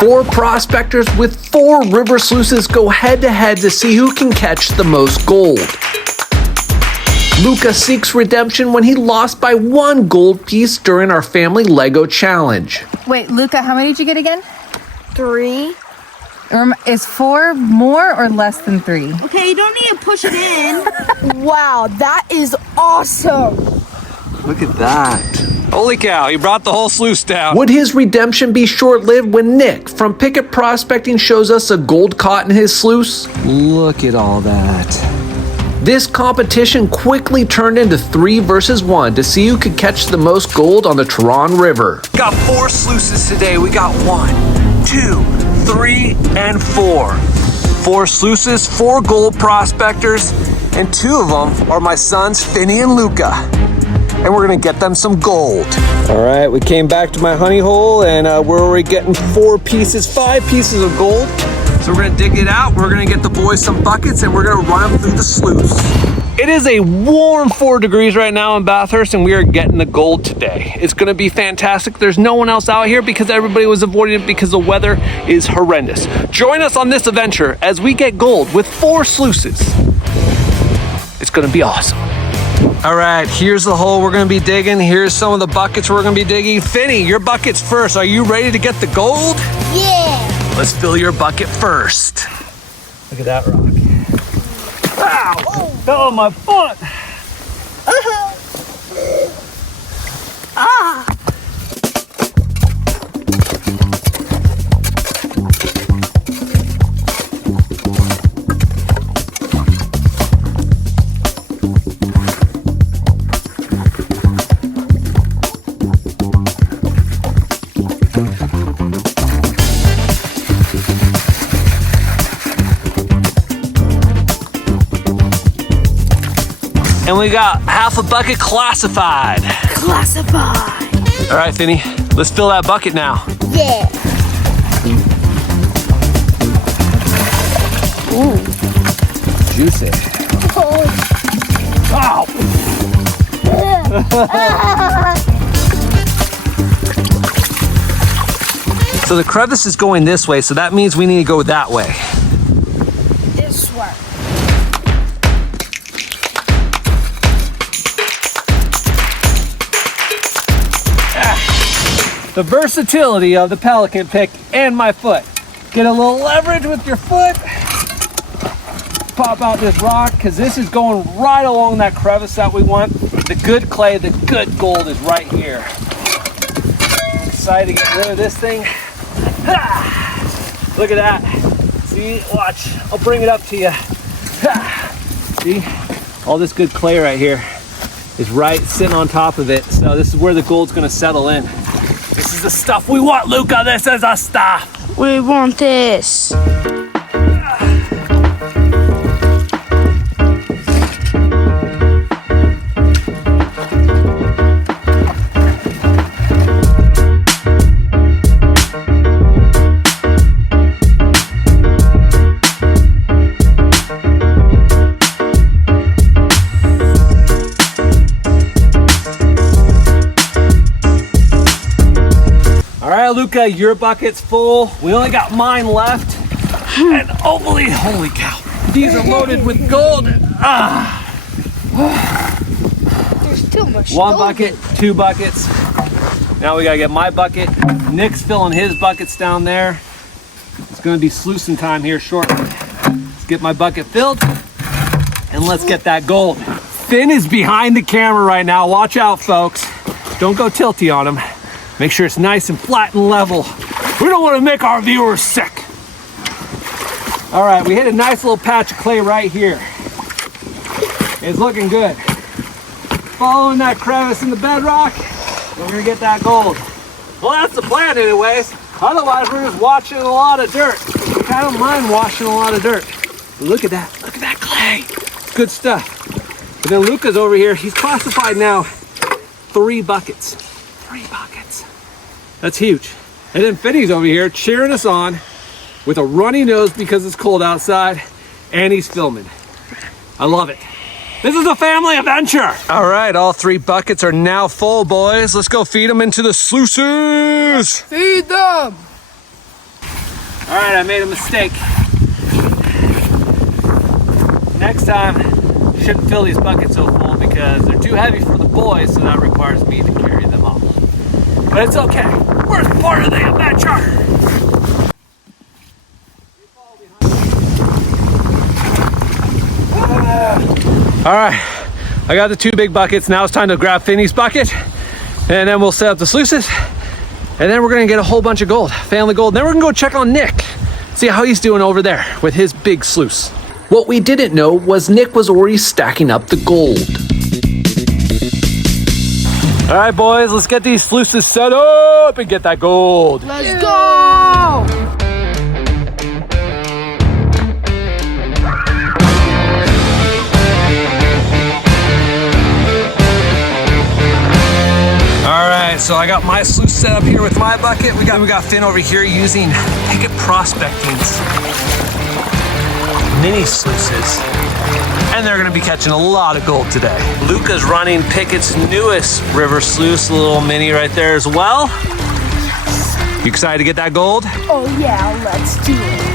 Four prospectors with 4 river sluices go head to head to see who can catch the most gold. Lucca seeks redemption when he lost by 1 gold piece during our family Lego challenge. Wait, Lucca, how many did you get again? 3. Is 4 more or less than 3? Okay, you don't need to push it in. Wow, that is awesome. Look at that. Holy cow, he brought the whole sluice down. Would his redemption be short-lived when Nick from Picket Prospecting shows us a gold caught in his sluice? Look at all that. This competition quickly turned into 3 versus 1 to see who could catch the most gold on the Tehran River. Got 4 sluices today. We got 1, 2, 3, and 4. 4 sluices, 4 gold prospectors, and 2 of them are my sons, Finney and Lucca. And we're gonna get them some gold. All right, we came back to my honey hole and we're already getting 5 pieces of gold. So we're gonna dig it out, we're gonna get the boys some buckets, and we're gonna run them through the sluice. It is a warm 4 degrees right now in Bathurst, and we are getting the gold today. It's gonna be fantastic. There's no one else out here because everybody was avoiding it because the weather is horrendous. Join us on this adventure as we get gold with 4 sluices. It's gonna be awesome. All right, here's the hole we're gonna be digging. Here's some of the buckets we're gonna be digging. Finney, your bucket's first. Are you ready to get the gold? Yeah. Let's fill your bucket first. Look at that rock. Wow! Oh, my foot! Ah. And we got half a bucket classified. Classified. All right, Finney, let's fill that bucket now. Yeah. Ooh, juicy. Oh. Wow. So the crevice is going this way, so that means we need to go that way. This way. The versatility of the pelican pick and my foot. Get a little leverage with your foot. Pop out this rock, because this is going right along that crevice that we want. The good clay, the good gold is right here. Excited to get rid of this thing. Look at that. See, watch, I'll bring it up to you. See, all this good clay right here is right sitting on top of it. So this is where the gold's gonna settle in. This is the stuff we want, Lucca. This is the stuff. We want this. Lucca, your bucket's full. We only got mine left. And holy cow, these are loaded with gold. There's too much. 1 bucket, 2 buckets. Now we gotta get my bucket. Nick's filling his buckets down there. It's gonna be sluicing time here shortly. Let's get my bucket filled and let's get that gold. Finn is behind the camera right now. Watch out, folks. Don't go tilty on him. Make sure it's nice and flat and level. We don't want to make our viewers sick. All right, we hit a nice little patch of clay right here. It's looking good. Following that crevice in the bedrock, we're gonna get that gold. Well, that's the plan anyways. Otherwise, we're just washing a lot of dirt. I don't mind washing a lot of dirt. But look at that clay. It's good stuff. But then Lucca's over here, he's classified now 3 buckets. 3 buckets. That's huge. And then Finney's over here cheering us on with a runny nose because it's cold outside, and he's filming. I love it. This is a family adventure. All right, all 3 buckets are now full, boys. Let's go feed them into the sluices. Feed them! All right, I made a mistake. Next time, shouldn't fill these buckets so full because they're too heavy for the boys, so that requires me to carry them off. But it's okay. We're part of the adventure. All right, I got the 2 big buckets. Now it's time to grab Finney's bucket, and then we'll set up the sluices, and then we're gonna get a whole bunch of gold, family gold. Then we're gonna go check on Nick, see how he's doing over there with his big sluice. What we didn't know was Nick was already stacking up the gold. All right, boys, let's get these sluices set up and get that gold. Let's go! All right, so I got my sluice set up here with my bucket. We got Finn over here using Paydirt Prospecting's mini sluices, and they're gonna be catching a lot of gold today. Lucca's running Pickett's newest river sluice, a little mini right there as well. You excited to get that gold? Oh yeah, let's do it.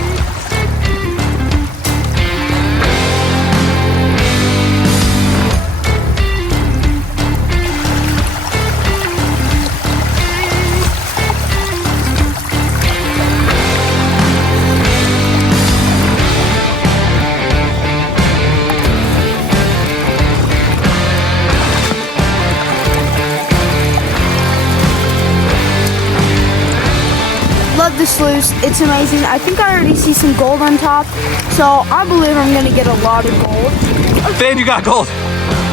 Love the sluice, it's amazing. I think I already see some gold on top, so I believe I'm gonna get a lot of gold. Finn, you got gold.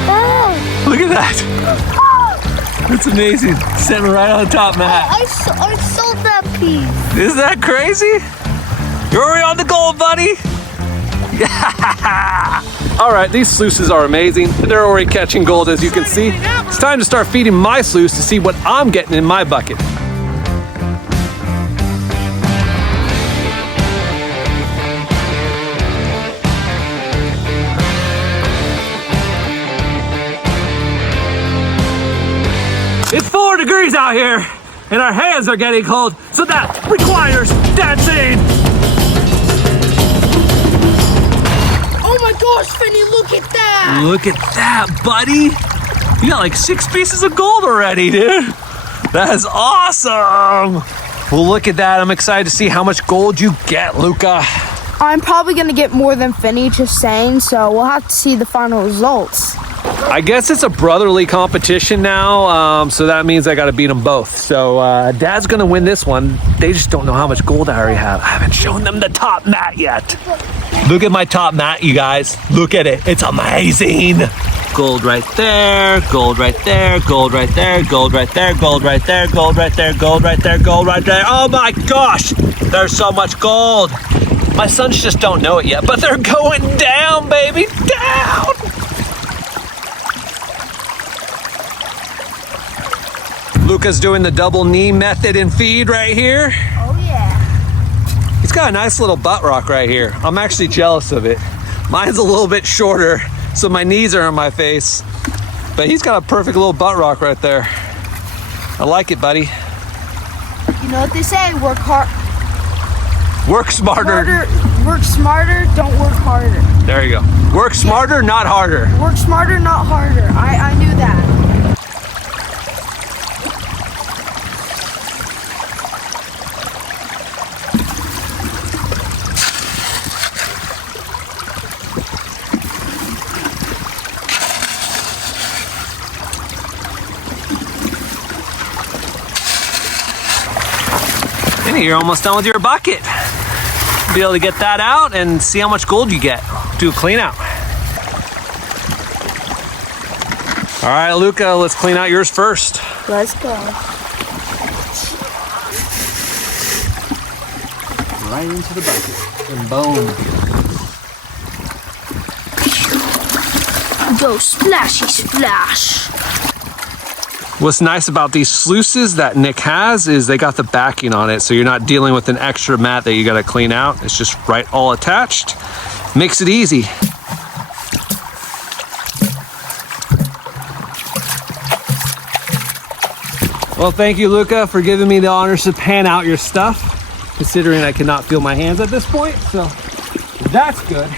Oh, Look at that. That's amazing. Sitting right on the top, Matt. I sold that piece. Isn't that crazy? You're already on the gold, buddy. Yeah. All right, these sluices are amazing. They're already catching gold, as you can see. It's time to start feeding my sluice to see what I'm getting in my bucket. It's 4 degrees out here, and our hands are getting cold, so that requires dancing. Oh my gosh, Finney, look at that! Look at that, buddy. You got like 6 pieces of gold already, dude. That is awesome. Well, look at that. I'm excited to see how much gold you get, Lucca. I'm probably gonna get more than Finney, just saying, so we'll have to see the final results. I guess it's a brotherly competition now, so that means I got to beat them both. So Dad's going to win this one. They just don't know how much gold I already have. I haven't shown them the top mat yet. Look at my top mat, you guys. Look at it. It's amazing. Gold right there, gold right there, gold right there, gold right there, gold right there, gold right there, gold right there, gold right there. Oh my gosh, there's so much gold. My sons just don't know it yet, but they're going down, baby, down. Lucca's doing the double knee method in feed right here. Oh yeah. He's got a nice little butt rock right here. I'm actually jealous of it. Mine's a little bit shorter, so my knees are in my face. But he's got a perfect little butt rock right there. I like it, buddy. You know what they say, work hard. Work smarter. Work smarter, don't work harder. There you go. Work smarter, not harder. Work smarter, not harder. I knew that. You're almost done with your bucket. Be able to get that out and see how much gold you get. Do a clean out. All right, Lucca, let's clean out yours first. Let's go. Right into the bucket and boom. Go splashy splash. What's nice about these sluices that Nick has is they got the backing on it, so you're not dealing with an extra mat that you got to clean out. It's just right all attached. Makes it easy. Well, thank you, Lucca, for giving me the honors to pan out your stuff. considering I cannot feel my hands at this point, so that's good.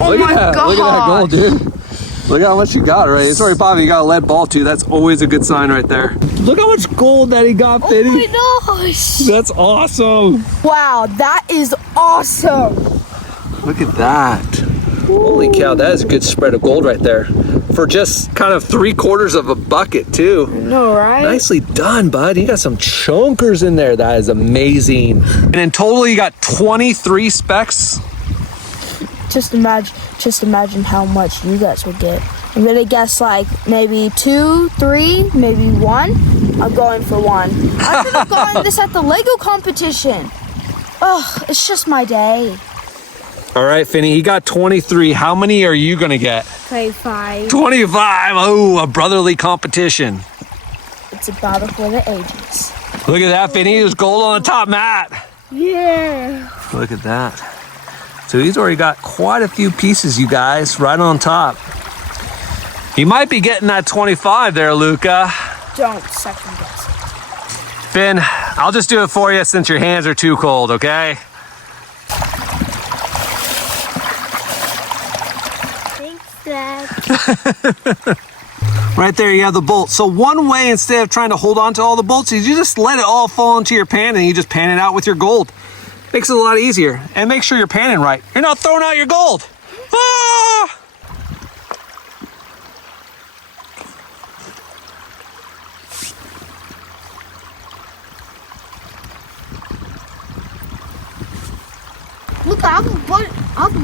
Oh my God. Look at that gold, dude. Look how much you got, right? It's already popping. You got a lead ball too. That's always a good sign right there. Look how much gold that he got, Finney. Oh my gosh. That's awesome. Wow, that is awesome. Look at that. Holy cow, that is a good spread of gold right there. For just kind of 3/4 of a bucket too. No, right? Nicely done, bud. You got some chunkers in there. That is amazing. And in total, you got 23 specks. Just imagine how much you guys would get. I'm gonna guess like maybe 2, 3, maybe 1. I'm going for 1. I should have gone this at the Lego competition. Oh, it's just my day. All right, Finney, he got 23. How many are you gonna get? 25. 25. Oh, a brotherly competition. It's a battle for the ages. Look at that, Finney. There's gold on the top mat. Yeah. Look at that. So he's already got quite a few pieces, you guys, right on top. He might be getting that 25 there, Lucca. Don't second guess it. Finn, I'll just do it for you since your hands are too cold, okay? Thanks, Dad. Right there, you have the bolt. So one way, instead of trying to hold on to all the bolts, is you just let it all fall into your pan and you just pan it out with your gold. Makes it a lot easier. And make sure you're panning right. You're not throwing out your gold. Ah! Look, I have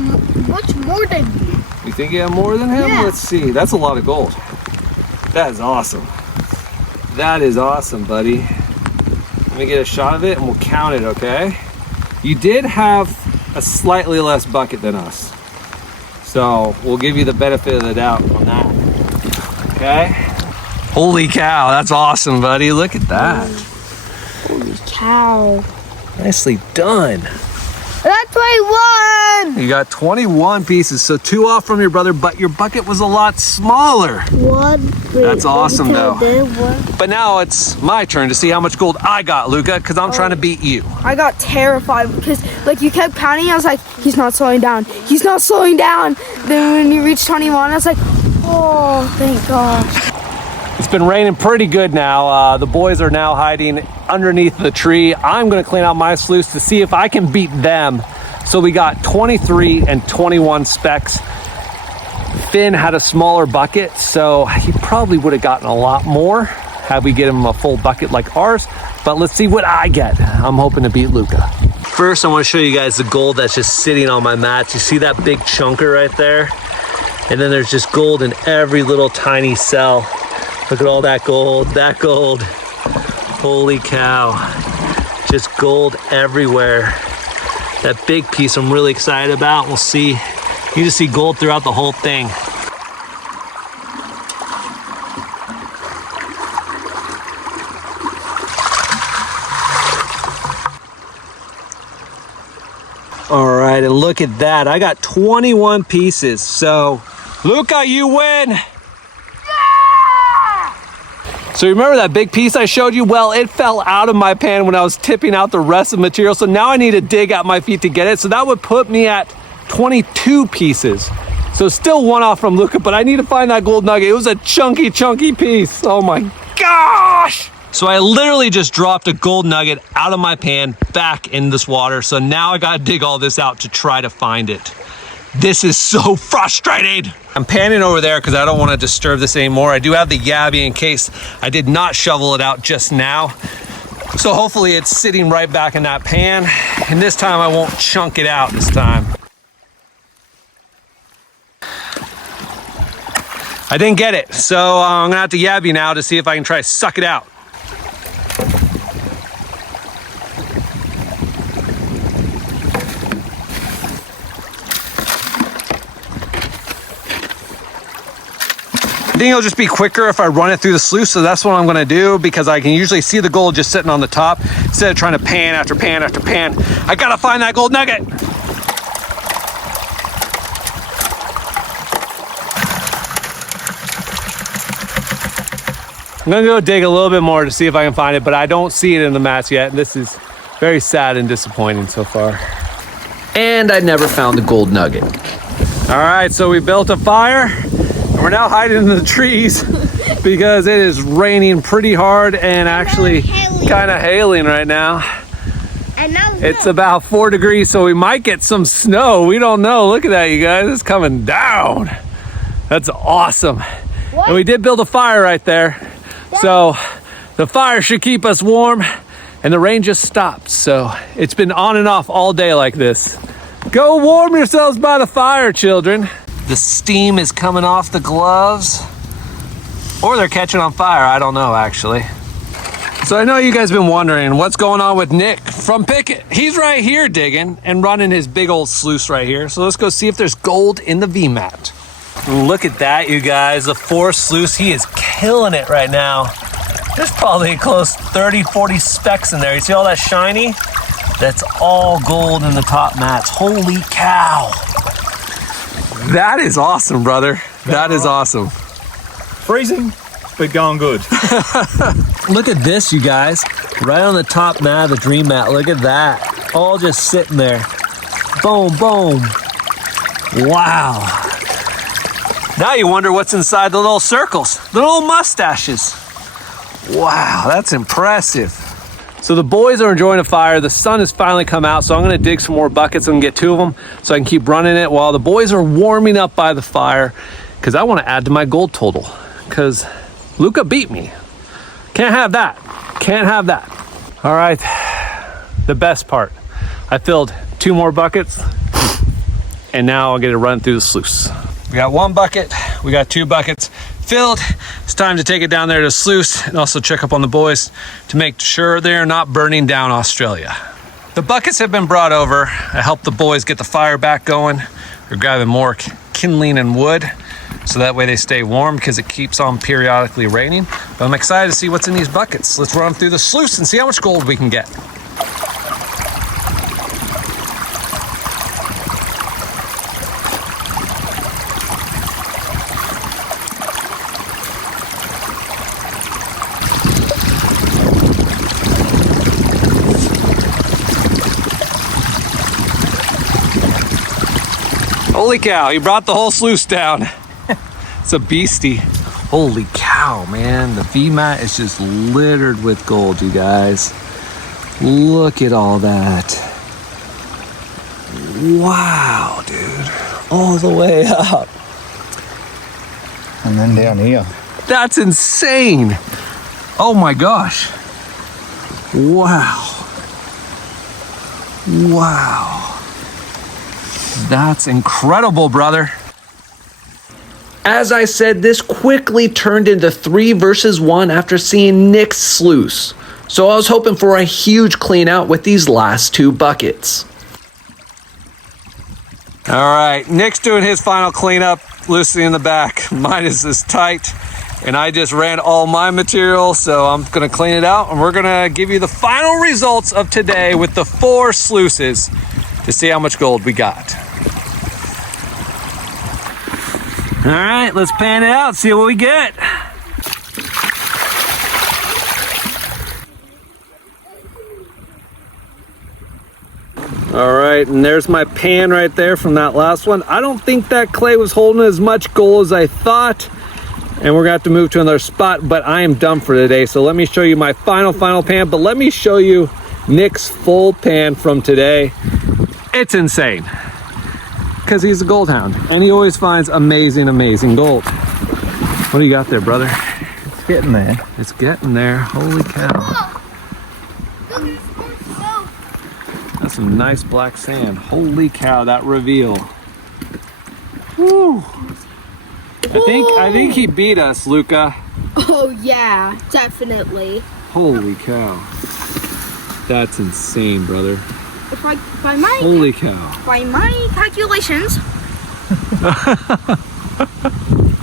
much more than you. You think you have more than him? Yeah. Let's see. That's a lot of gold. That is awesome. That is awesome, buddy. Let me get a shot of it and we'll count it, okay? You did have a slightly less bucket than us. So we'll give you the benefit of the doubt on that. Okay? Holy cow, that's awesome, buddy. Look at that. Holy cow. Nicely done. That's 21. You got 21 pieces, so 2 off from your brother, but your bucket was a lot smaller. That's awesome, though. But now it's my turn to see how much gold I got, Lucca, because I'm trying to beat you. I got terrified because like you kept counting. I was like, he's not slowing down. He's not slowing down. Then when you reached 21, I was like, oh, thank gosh. It's been raining pretty good now. The boys are now hiding underneath the tree. I'm gonna clean out my sluice to see if I can beat them. So we got 23 and 21 specks. Finn had a smaller bucket, so he probably would have gotten a lot more had we get him a full bucket like ours. But let's see what I get. I'm hoping to beat Lucca. First, I want to show you guys the gold that's just sitting on my mats. You see that big chunker right there? And then there's just gold in every little tiny cell. Look at all that gold, that gold. Holy cow. Just gold everywhere. That big piece I'm really excited about. We'll see. You just see gold throughout the whole thing. All right, and look at that. I got 21 pieces. So, Lucca, you win. So remember that big piece I showed you? Well, it fell out of my pan when I was tipping out the rest of the material. So now I need to dig at my feet to get it. So that would put me at 22 pieces. So still 1 off from Lucca, but I need to find that gold nugget. It was a chunky piece. Oh my gosh. So I literally just dropped a gold nugget out of my pan back in this water. So now I gotta dig all this out to try to find it. This is so frustrating. I'm panning over there because I don't want to disturb this anymore. I do have the yabby in case I did not shovel it out just now. So hopefully it's sitting right back in that pan. And this time I won't chunk it out this time. I didn't get it. So I'm gonna have to yabby now to see if I can try to suck it out. I think it'll just be quicker if I run it through the sluice, so that's what I'm gonna do because I can usually see the gold just sitting on the top instead of trying to pan after pan after pan. I gotta find that gold nugget. I'm gonna go dig a little bit more to see if I can find it, but I don't see it in the mats yet. This is Very sad and disappointing so far. And I never found the gold nugget. All right, so we built a fire and we're now hiding in the trees because it is raining pretty hard and actually kind of hailing right now. And now It's about 4 degrees, so we might get some snow. We don't know. Look at that, you guys. It's coming down. That's awesome. And we did build a fire right there. So the fire should keep us warm and the rain just stopped. So it's been on and off all day like this. Go warm yourselves by the fire, children. The steam is coming off the gloves. Or they're catching on fire, I don't know actually. So I know you guys been wondering what's going on with Nick from Pickett. He's right here digging and running his big old sluice right here. So let's go see if there's gold in the VMAT. Look at that, you guys. The 4 sluice, he is killing it right now. There's probably close 30, 40 specks in there. You see all that shiny? That's all gold in the top mats. Holy cow. That is awesome, brother. That is awesome. Freezing, but going good. Look at this, you guys. Right on the top mat of the dream mat. Look at that. All just sitting there. Boom, boom. Wow. Now you wonder what's inside the little circles, the little mustaches. Wow, that's impressive. So the boys are enjoying a fire. The sun has finally come out, so I'm gonna dig some more buckets and get 2 of them so I can keep running it while the boys are warming up by the fire because I wanna add to my gold total because Lucca beat me. Can't have that, can't have that. All right, the best part. I filled 2 more buckets and now I'll get to run through the sluice. We got 1 bucket, we got 2 buckets filled. It's time to take it down there to Sluice and also check up on the boys to make sure they're not burning down Australia. The buckets have been brought over. I helped the boys get the fire back going. We're grabbing more kindling and wood so that way they stay warm because it keeps on periodically raining. But I'm excited to see what's in these buckets. Let's run through the sluice and see how much gold we can get. Holy cow, he brought the whole sluice down. It's a beastie. Holy cow, man. The VMAT is just littered with gold, you guys. Look at all that. Wow, dude. All the way up. And then down here. That's insane. Oh my gosh. Wow. Wow. That's incredible, brother. As I said, this quickly turned into 3 versus 1 after seeing Nick's sluice. So I was hoping for a huge clean out with these last 2 buckets. All right, Nick's doing his final cleanup, Lucy in the back. Mine is this tight, and I just ran all my material, so I'm gonna clean it out, and we're gonna give you the final results of today with the 4 sluices to see how much gold we got. All right, let's pan it out, see what we get. All right, and there's my pan right there from that last one. I don't think that clay was holding as much gold as I thought, and we're gonna have to move to another spot, but I am done for today. So let me show you my final pan, but let me show you Nick's full pan from today. It's insane, because he's a gold hound, and he always finds amazing, amazing gold. What do you got there, brother? It's getting there. It's getting there, holy cow. That's some nice black sand. Holy cow, that reveal. Woo. I think he beat us, Lucca. Oh yeah, definitely. Holy cow. That's insane, brother. By my Holy cow. By my calculations,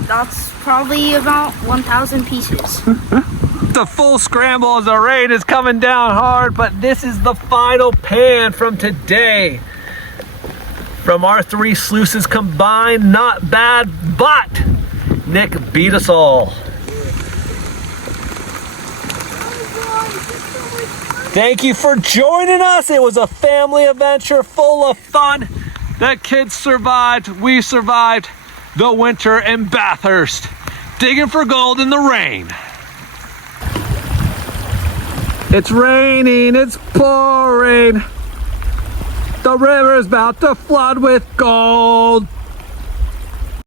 that's probably about 1,000 pieces. The full scramble as the rain is coming down hard, but this is the final pan from today. From our 3 sluices combined, not bad, but Nick beat us all. Thank you for joining us. It was a family adventure full of fun. The kids survived. We survived the winter in Bathurst, digging for gold in the rain. It's raining, it's pouring. The river's about to flood with gold.